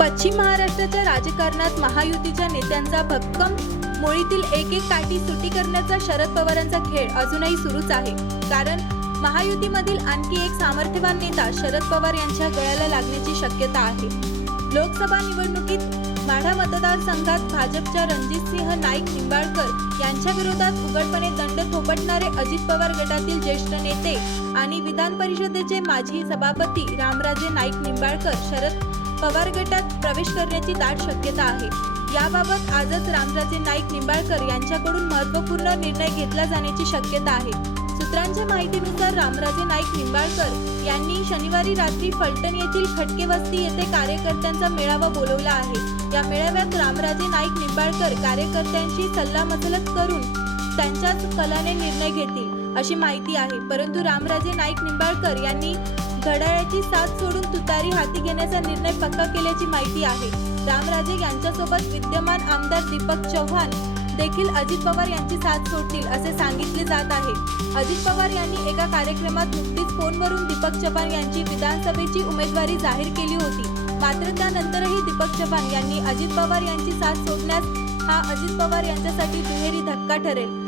पश्चिम महाराष्ट्राच्या राजकारणात महायुतीच्या नेत्यांचा भक्कम मोळीतील एक एक काठी सुटी करण्याचा शरद पवारांचा खेळ अजूनही सुरूच आहे। कारण महायुतीमधील आणखी एक सामर्थ्यवान नेता शरद पवार यांच्या गळ्याला लागण्याची शक्यता आहे। लोकसभा निवडणुकीत माढा मतदारसंघात भाजपच्या रणजितसिंह नाईक निंबाळकर यांच्या विरोधात उघडपणे दंड थोपटणारे अजित पवार गटातील ज्येष्ठ नेते आणि विधान परिषदेचे माजी सभापती रामराजे नाईक निंबाळकर शरद पवार गटात प्रवेश करण्याची दाट शक्यता आहे। याबाबत आजच रामराजे नाईक निंबाळकर यांच्याकडून महत्त्वपूर्ण निर्णय घेतला जाण्याची शक्यता आहे। सूत्रांच्या माहितीनुसार रामराजे नाईक निंबाळकर यांनी शनिवारी रात्री फलटण येथील खटके वस्ती येथे कार्यकर्त्यांचा मेळावा बोलवला आहे। या मेळाव्यात रामराजे नाईक निंबाळकर कार्यकर्त्यांची सल्लामसलत करून त्यांच्याच कलाने निर्णय घेतील अशी माहिती आहे। परंतु रामराजे नाईक निंबाळकर यांनी घड्याळाची साथ सोडून तुतारी हाती घेण्याचा निर्णय पक्का केल्याची माहिती आहे। रामराजे यांच्यासोबत विद्यमान आमदार दीपक चव्हाण देखील अजित पवार यांची साथ सोडतील असे सांगितले जात आहे। अजित पवार यांनी एका कार्यक्रमात नुकतीच फोनवरून दीपक चव्हाण यांची विधानसभेची उमेदवारी जाहीर केली होती। मात्र त्यानंतरही दीपक चव्हाण यांनी अजित पवार यांची साथ सोडण्यास हा अजित पवार यांच्यासाठी दुहेरी धक्का ठरेल।